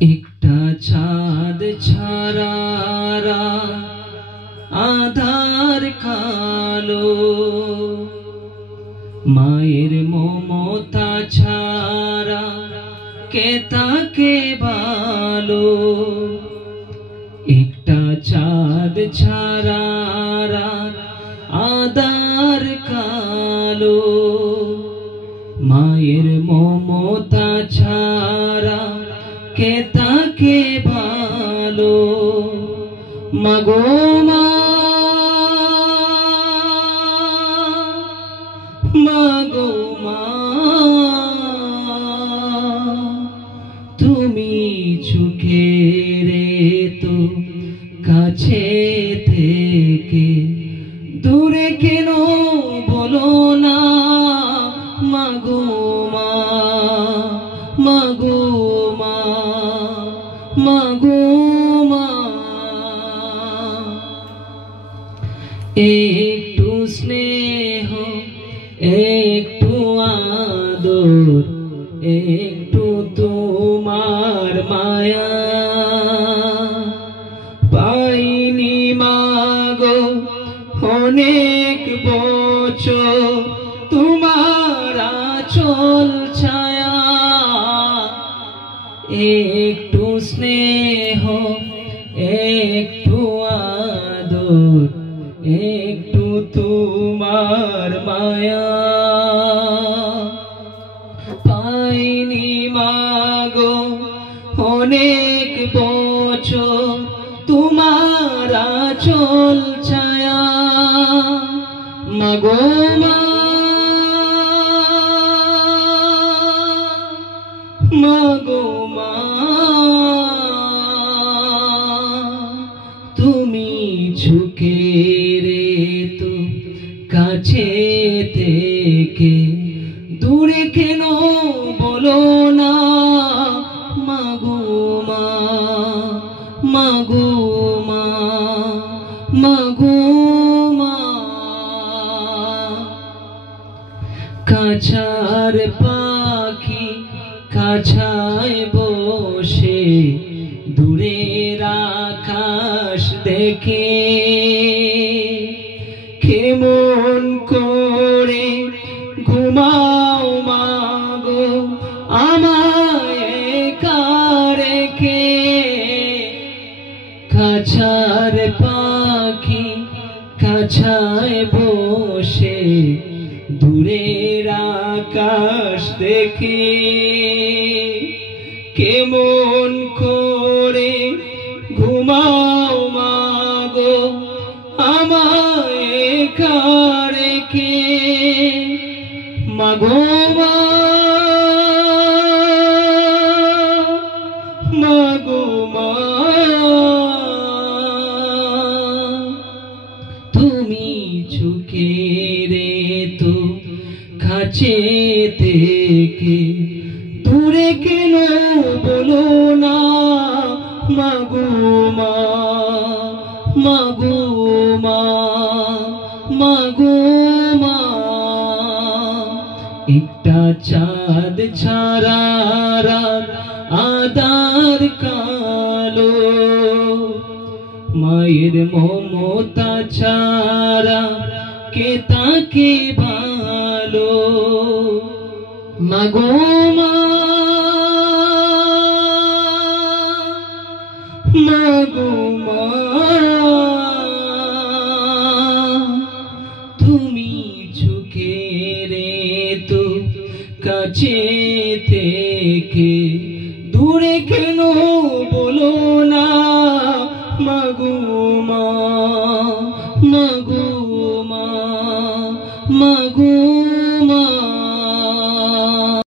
একটা ছাদ ছাড়া আধার কালো, মায়ের মমতা ছাড়া কে তাকে ভালো। একটা চাঁদ ছাড়া আধার কালো, মায়ের মমতা ছাড়া কে তাকে ভালো। মাগো মা, মাগো মা, তুমি চোখের তো কাছে থেকে দূরে কেন বলো না। মাগো মা, মাগো মা, মাগো মা, একটু স্নেহ, একটু আদর, একটু তোমার মায়া পাইনি মাগো অনেক বছর তোমার আঁচল ছায়া। একটু স্নেহ, একটু আদর, একটু তোমার মায়া পাইনি মাগো অনেক বছর তোমার আঁচল ছায়া। মাগো মা, মাগো মা, তুমি ঝুঁকের তো কাছে থেকে দূরে কেন বলো না। মাগো মা, মাগো মা, মাগো মা, কাছার পাখি কাছায় বসে দূরের আকাশ দেখে কেমন করে ঘুমাও মাগো আমায় একা রেখে। কাছার পাখি কাছায় বসে দূরের আকাশ দেখে কেমন করে ঘুমাও মাগো আমায় একা রেখে। মাগো মা, মাগো মা, তুমি চোখের তো কাছে থেকে দূরে কেন বলো না। মাগো মা, মাগো মা, মাগো মা, একটা চাঁদ ছাড়া আধার কালো, মায়ের মমতা ছাড়া কে তাকে ভালো। মাগো মা, মাগো মা, তুমি চোখের তো কাছে থেকে দূরে কেন বলো না। মাগো মা, মাগো